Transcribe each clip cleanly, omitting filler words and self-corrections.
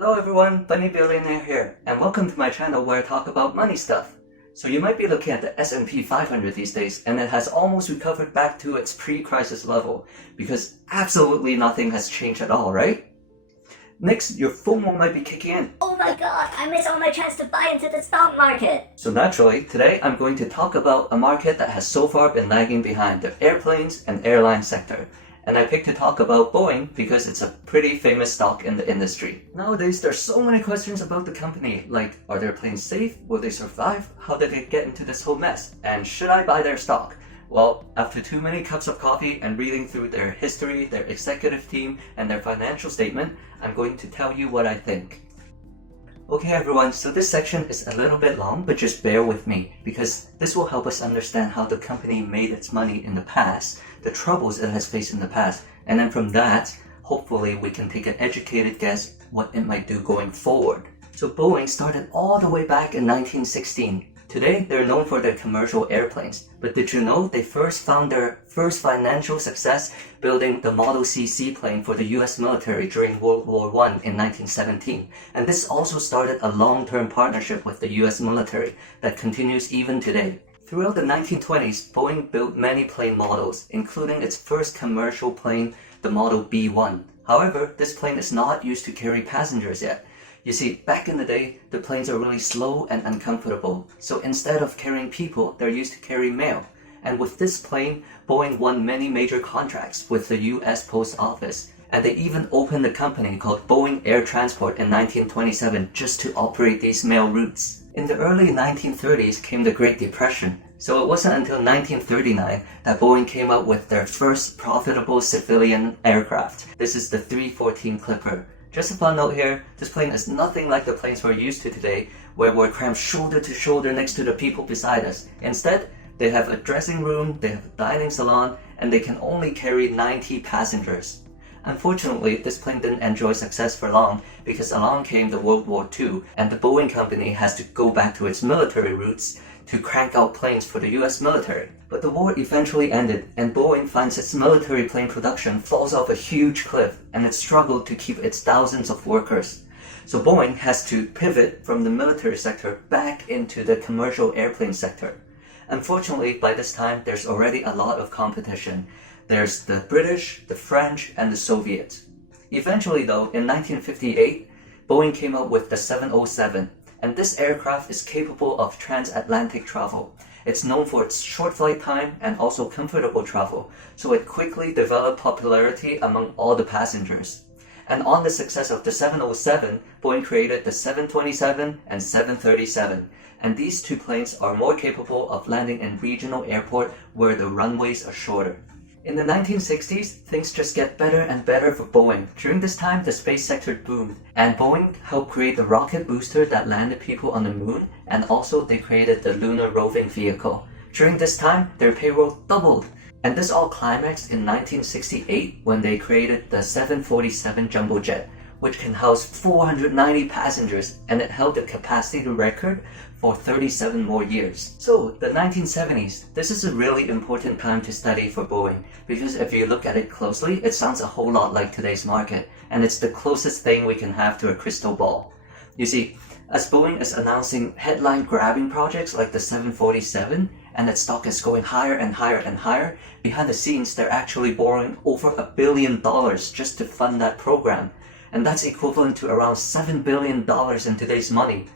Hello everyone, Bunny Billionaire here, and welcome to my channel where I talk about money stuff. So you might be looking at the S&P 500 these days, and it has almost recovered back to its pre-crisis level, because absolutely nothing has changed at all, right? Next, your FOMO might be kicking in. Oh my god, I missed all my chance to buy into the stock market. So naturally, today I'm going to talk about a market that has so far been lagging behind the airplanes and airline sector. And I picked to talk about Boeing because it's a pretty famous stock in the industry. Nowadays, there's so many questions about the company, like, are their planes safe? Will they survive? How did they get into this whole mess? And should I buy their stock? Well, after too many cups of coffee and reading through their history, their executive team, and their financial statement, I'm going to tell you what I think. Okay everyone, so this section is a little bit long, but just bear with me, because this will help us understand how the company made its money in the past, the troubles it has faced in the past, and then from that, hopefully we can take an educated guess what it might do going forward. So Boeing started all the way back in 1916. Today, they're known for their commercial airplanes, but did you know they first found their first financial success building the Model C seaplane for the US military during World War I in 1917, and this also started a long-term partnership with the US military that continues even today. Throughout the 1920s, Boeing built many plane models, including its first commercial plane, the Model B-1. However, this plane is not used to carry passengers yet. You see, back in the day, the planes are really slow and uncomfortable, so instead of carrying people, they're used to carry mail. And with this plane, Boeing won many major contracts with the US Post Office, and they even opened a company called Boeing Air Transport in 1927 just to operate these mail routes. In the early 1930s came the Great Depression, so it wasn't until 1939 that Boeing came up with their first profitable civilian aircraft. This is the 314 Clipper. Just a fun note here, this plane is nothing like the planes we're used to today, where we're crammed shoulder to shoulder next to the people beside us. Instead, they have a dressing room, they have a dining salon, and they can only carry 90 passengers. Unfortunately, this plane didn't enjoy success for long because along came the World War II, and the Boeing company has to go back to its military roots to crank out planes for the US military. But the war eventually ended, and Boeing finds its military plane production falls off a huge cliff, and it struggled to keep its thousands of workers. So Boeing has to pivot from the military sector back into the commercial airplane sector. Unfortunately, by this time, there's already a lot of competition. There's the British, the French, and the Soviets. Eventually though, in 1958, Boeing came up with the 707. And this aircraft is capable of transatlantic travel. It's known for its short flight time and also comfortable travel, so it quickly developed popularity among all the passengers. And on the success of the 707, Boeing created the 727 and 737, and these two planes are more capable of landing in regional airport where the runways are shorter. In the 1960s, things just get better and better for Boeing. During this time, the space sector boomed, and Boeing helped create the rocket booster that landed people on the moon, and also they created the lunar roving vehicle. During this time, their payroll doubled, and this all climaxed in 1968 when they created the 747 jumbo jet, which can house 490 passengers, and it held the capacity record for 37 more years. So, the 1970s, this is a really important time to study for Boeing, because if you look at it closely, it sounds a whole lot like today's market, and it's the closest thing we can have to a crystal ball. You see, as Boeing is announcing headline-grabbing projects like the 747, and its stock is going higher and higher and higher, behind the scenes, they're actually borrowing over $1 billion just to fund that program. And that's equivalent to around $7 billion in today's money.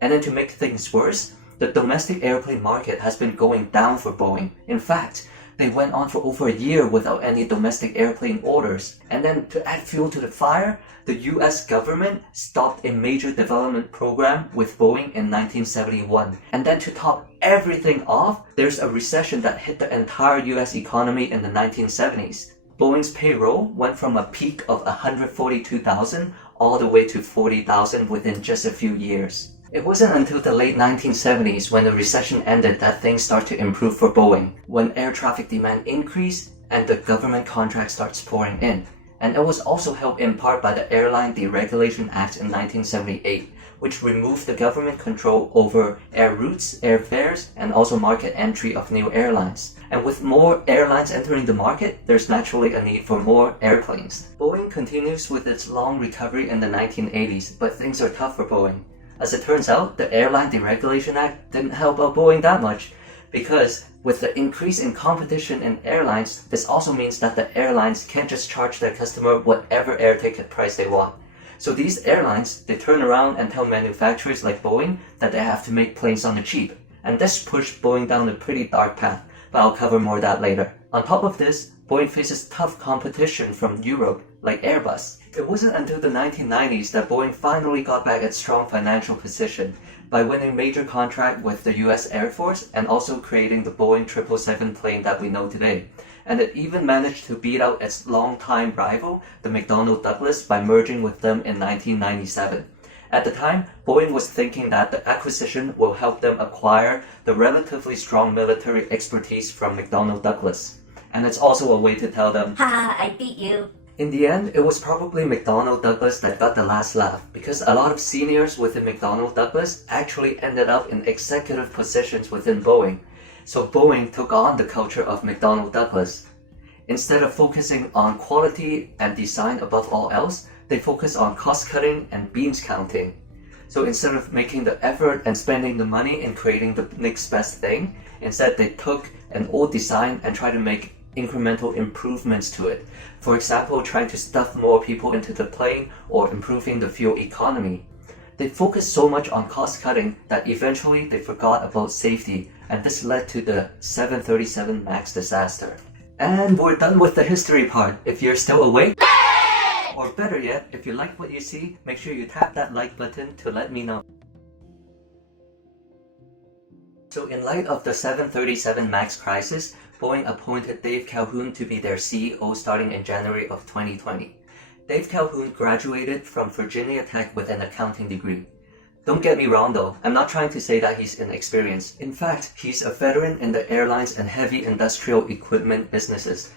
And then to make things worse, the domestic airplane market has been going down for Boeing. In fact, they went on for over a year without any domestic airplane orders. And then to add fuel to the fire, the US government stopped a major development program with Boeing in 1971. And then to top everything off, there's a recession that hit the entire US economy in the 1970s. Boeing's payroll went from a peak of 142,000 all the way to 40,000 within just a few years. It wasn't until the late 1970s when the recession ended that things started to improve for Boeing, when air traffic demand increased and the government contract starts pouring in. and it was also helped in part by the Airline Deregulation Act in 1978, which removed the government control over air routes, airfares, and also market entry of new airlines. And with more airlines entering the market, there's naturally a need for more airplanes. Boeing continues with its long recovery in the 1980s, but things are tough for Boeing. As it turns out, the Airline Deregulation Act didn't help out Boeing that much, because with the increase in competition in airlines, this also means that the airlines can't just charge their customer whatever air ticket price they want. So these airlines, they turn around and tell manufacturers like Boeing that they have to make planes on the cheap. And this pushed Boeing down a pretty dark path, but I'll cover more of that later. On top of this, Boeing faces tough competition from Europe, like Airbus. It wasn't until the 1990s that Boeing finally got back its strong financial position by winning major contract with the US Air Force and also creating the Boeing 777 plane that we know today. And it even managed to beat out its longtime rival, the McDonnell Douglas, by merging with them in 1997. At the time, Boeing was thinking that the acquisition will help them acquire the relatively strong military expertise from McDonnell Douglas. And it's also a way to tell them, Haha, I beat you. In the end, it was probably McDonnell Douglas that got the last laugh, because a lot of seniors within McDonnell Douglas actually ended up in executive positions within Boeing. So Boeing took on the culture of McDonnell Douglas. Instead of focusing on quality and design above all else, they focused on cost cutting and beans counting. So instead of making the effort and spending the money in creating the next best thing, instead they took an old design and tried to make incremental improvements to it. For example, trying to stuff more people into the plane or improving the fuel economy. They focused so much on cost cutting that eventually they forgot about safety, and this led to the 737 MAX disaster. And we're done with the history part. If you're still awake, or better yet, if you like what you see, make sure you tap that like button to let me know. So in light of the 737 MAX crisis, Boeing appointed Dave Calhoun to be their CEO starting in January of 2020. Dave Calhoun graduated from Virginia Tech with an accounting degree. Don't get me wrong though, I'm not trying to say that he's inexperienced. In fact, he's a veteran in the airlines and heavy industrial equipment businesses.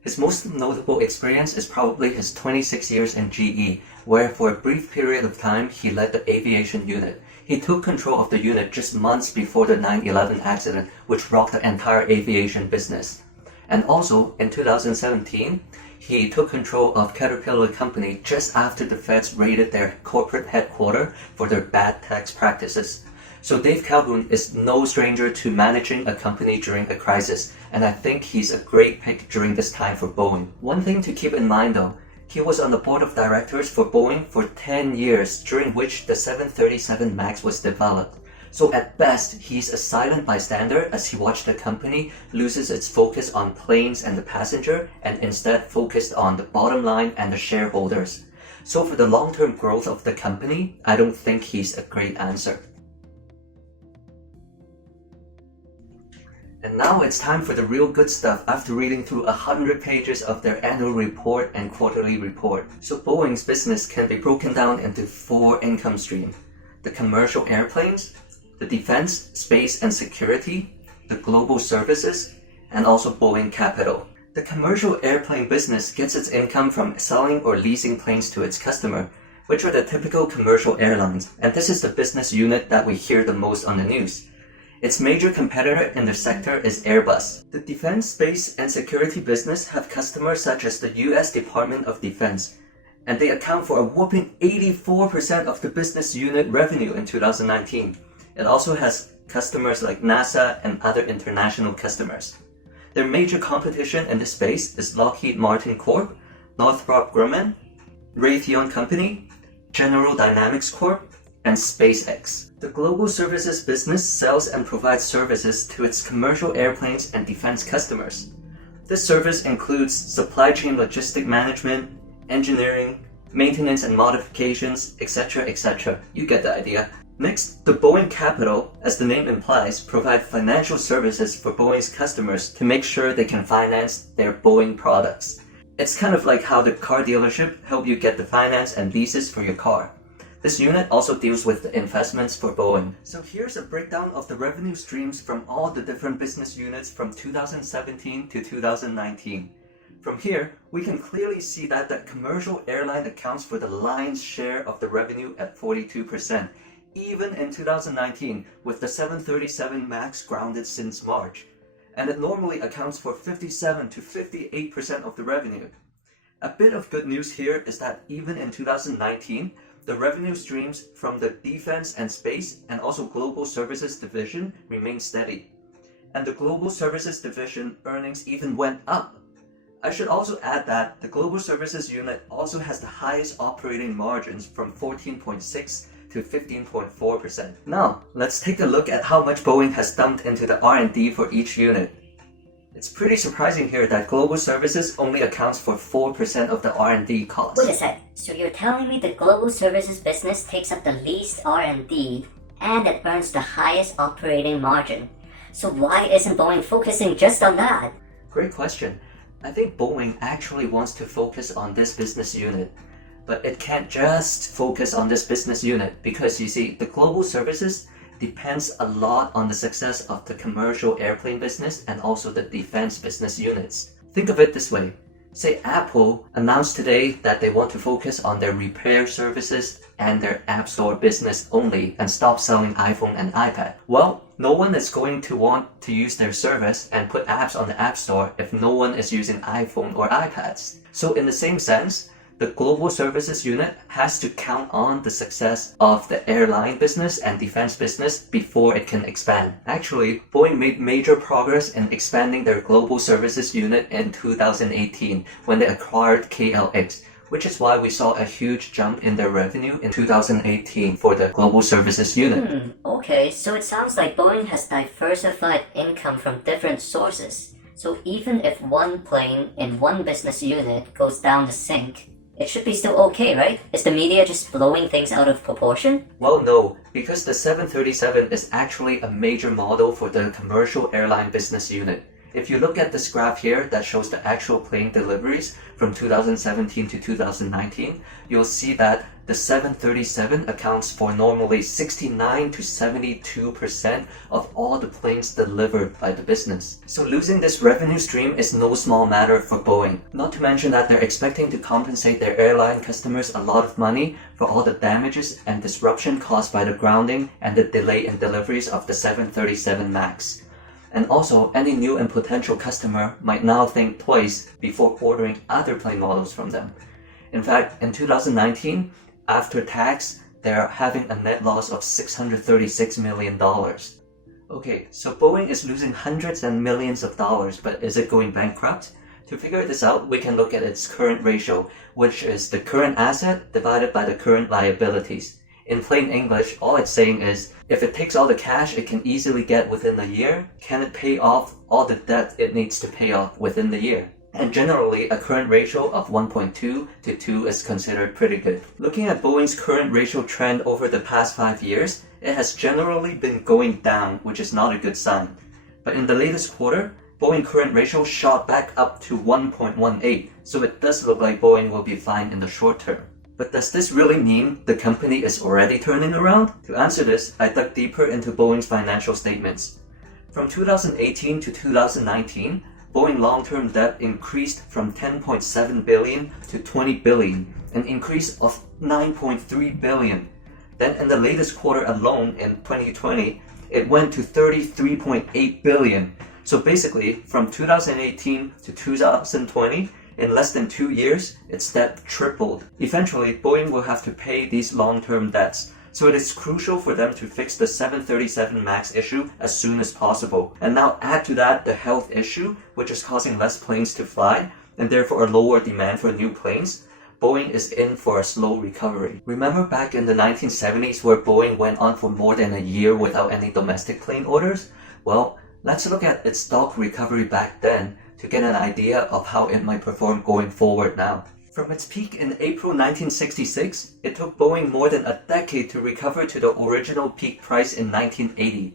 His most notable experience is probably his 26 years in GE, where for a brief period of time he led the aviation unit. He took control of the unit just months before the 9/11 accident, which rocked the entire aviation business. And also, in 2017, he took control of Caterpillar Company just after the feds raided their corporate headquarters for their bad tax practices. So Dave Calhoun is no stranger to managing a company during a crisis, and I think he's a great pick during this time for Boeing. One thing to keep in mind though, he was on the board of directors for Boeing for 10 years, during which the 737 MAX was developed. So at best, he's a silent bystander as he watched the company loses its focus on planes and the passenger and instead focused on the bottom line and the shareholders. So for the long-term growth of the company, I don't think he's a great answer. And now it's time for the real good stuff after reading through 100 pages of their annual report and quarterly report. So Boeing's business can be broken down into 4 income streams: the commercial airplanes, the defense, space and security, the global services, and also Boeing Capital. The commercial airplane business gets its income from selling or leasing planes to its customer, which are the typical commercial airlines, and this is the business unit that we hear the most on the news. Its major competitor in the sector is Airbus. The defense, space, and security business have customers such as the US Department of Defense, and they account for a whopping 84% of the business unit revenue in 2019. It also has customers like NASA and other international customers. Their major competition in this space is Lockheed Martin Corp, Northrop Grumman, Raytheon Company, General Dynamics Corp, and SpaceX. The global services business sells and provides services to its commercial airplanes and defense customers. This service includes supply chain logistic management, engineering, maintenance and modifications, etc., etc. You get the idea. Next, the Boeing Capital, as the name implies, provide financial services for Boeing's customers to make sure they can finance their Boeing products. It's kind of like how the car dealership help you get the finance and leases for your car. This unit also deals with the investments for Boeing. So here's a breakdown of the revenue streams from all the different business units from 2017 to 2019. From here, we can clearly see that the commercial airline accounts for the lion's share of the revenue at 42%, even in 2019 with the 737 MAX grounded since March. And it normally accounts for 57 to 58% of the revenue. A bit of good news here is that even in 2019, the revenue streams from the defense and space and also global services division remained steady. And the global services division earnings even went up. I should also add that the global services unit also has the highest operating margins from 14.6 to 15.4%. Now, let's take a look at how much Boeing has dumped into the R&D for each unit. It's pretty surprising here that global services only accounts for 4% of the R&D cost. Wait a sec, so you're telling me the global services business takes up the least R&D and it earns the highest operating margin. So why isn't Boeing focusing just on that? Great question. I think Boeing actually wants to focus on this business unit. But it can't just focus on this business unit because you see, the global services depends a lot on the success of the commercial airplane business and also the defense business units. Think of it this way. Say Apple announced today that they want to focus on their repair services and their App Store business only and stop selling iPhone and iPad. Well, no one is going to want to use their service and put apps on the App Store if no one is using iPhone or iPads. So in the same sense, the global services unit has to count on the success of the airline business and defense business before it can expand. Actually, Boeing made major progress in expanding their global services unit in 2018 when they acquired KLX, which is why we saw a huge jump in their revenue in 2018 for the global services unit. Okay, so it sounds like Boeing has diversified income from different sources. So even if one plane in one business unit goes down the sink, it should be still okay, right? Is the media just blowing things out of proportion? Well, no, because the 737 is actually a major model for the commercial airline business unit. If you look at this graph here that shows the actual plane deliveries from 2017 to 2019, you'll see that the 737 accounts for normally 69 to 72% of all the planes delivered by the business. So losing this revenue stream is no small matter for Boeing. Not to mention that they're expecting to compensate their airline customers a lot of money for all the damages and disruption caused by the grounding and the delay in deliveries of the 737 MAX. And also, any new and potential customer might now think twice before ordering other plane models from them. In fact, in 2019, after tax, they're having a net loss of $636 million. Okay, so Boeing is losing hundreds and millions of dollars, but is it going bankrupt? To figure this out, we can look at its current ratio, which is the current asset divided by the current liabilities. In plain English, all it's saying is, if it takes all the cash it can easily get within a year, can it pay off all the debt it needs to pay off within the year? And generally, a current ratio of 1.2 to 2 is considered pretty good. Looking at Boeing's current ratio trend over the past 5 years, it has generally been going down, which is not a good sign. But in the latest quarter, Boeing current ratio shot back up to 1.18, so it does look like Boeing will be fine in the short term. But does this really mean the company is already turning around? To answer this, I dug deeper into Boeing's financial statements. From 2018 to 2019, Boeing long-term debt increased from 10.7 billion to 20 billion, an increase of 9.3 billion. Then in the latest quarter alone in 2020, it went to 33.8 billion. So basically, from 2018 to 2020, in less than 2 years, its debt tripled. Eventually, Boeing will have to pay these long-term debts, so it is crucial for them to fix the 737 MAX issue as soon as possible. And now add to that the health issue, which is causing less planes to fly, and therefore a lower demand for new planes. Boeing is in for a slow recovery. Remember back in the 1970s where Boeing went on for more than a year without any domestic plane orders? Well, let's look at its stock recovery back then to get an idea of how it might perform going forward now. From its peak in April 1966, it took Boeing more than a decade to recover to the original peak price in 1980.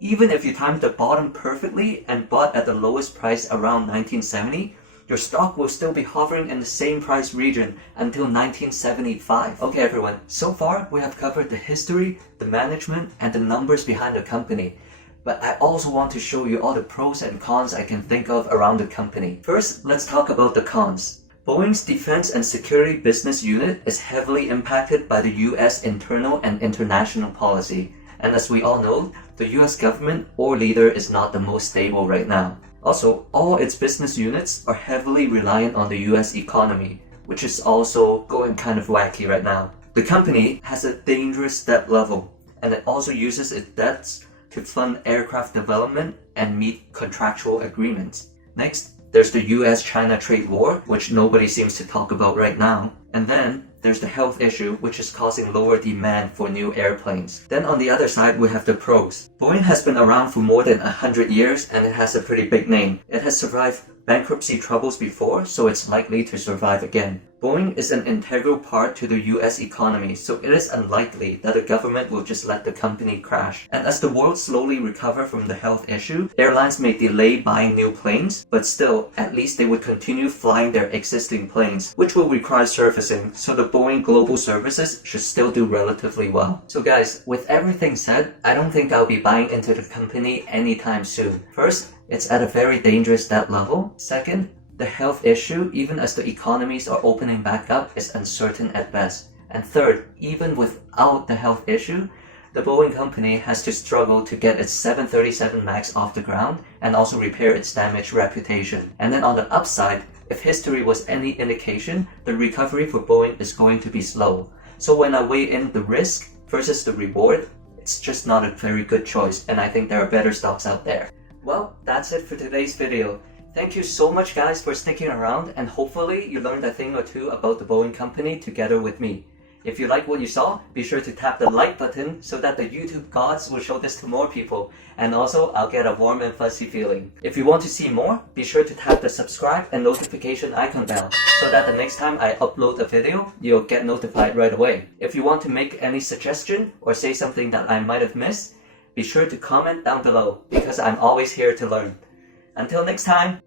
Even if you timed the bottom perfectly and bought at the lowest price around 1970, your stock will still be hovering in the same price region until 1975. Okay everyone, so far we have covered the history, the management, and the numbers behind the company. but I also want to show you all the pros and cons I can think of around the company. First, let's talk about the cons. Boeing's Defense and Security Business Unit is heavily impacted by the US internal and international policy. And as we all know, the US government or leader is not the most stable right now. Also, all its business units are heavily reliant on the US economy, which is also going kind of wacky right now. The company has a dangerous debt level, and it also uses its debts to fund aircraft development and meet contractual agreements. Next, there's the US-China trade war, which nobody seems to talk about right now. And then there's the health issue, which is causing lower demand for new airplanes. Then on the other side, we have the pros. Boeing has been around for more than 100 years and it has a pretty big name. It has survived bankruptcy troubles before, so it's likely to survive again. Boeing is an integral part to the US economy, so it is unlikely that the government will just let the company crash. And as the world slowly recovers from the health issue, airlines may delay buying new planes, but still, at least they would continue flying their existing planes, which will require servicing, so the Boeing Global Services should still do relatively well. So guys, with everything said, I don't think I'll be buying into the company anytime soon. First, it's at a very dangerous debt level. Second, the health issue, even as the economies are opening back up, is uncertain at best. And third, even without the health issue, the Boeing company has to struggle to get its 737 MAX off the ground and also repair its damaged reputation. And then on the upside, if history was any indication, the recovery for Boeing is going to be slow. So when I weigh in the risk versus the reward, it's just not a very good choice, and I think there are better stocks out there. Well, that's it for today's video. Thank you so much guys for sticking around, and hopefully you learned a thing or two about the Boeing company together with me. If you like what you saw, be sure to tap the like button so that the YouTube gods will show this to more people, and also I'll get a warm and fuzzy feeling. If you want to see more, be sure to tap the subscribe and notification icon bell so that the next time I upload a video, you'll get notified right away. If you want to make any suggestion or say something that I might have missed, be sure to comment down below because I'm always here to learn. Until next time!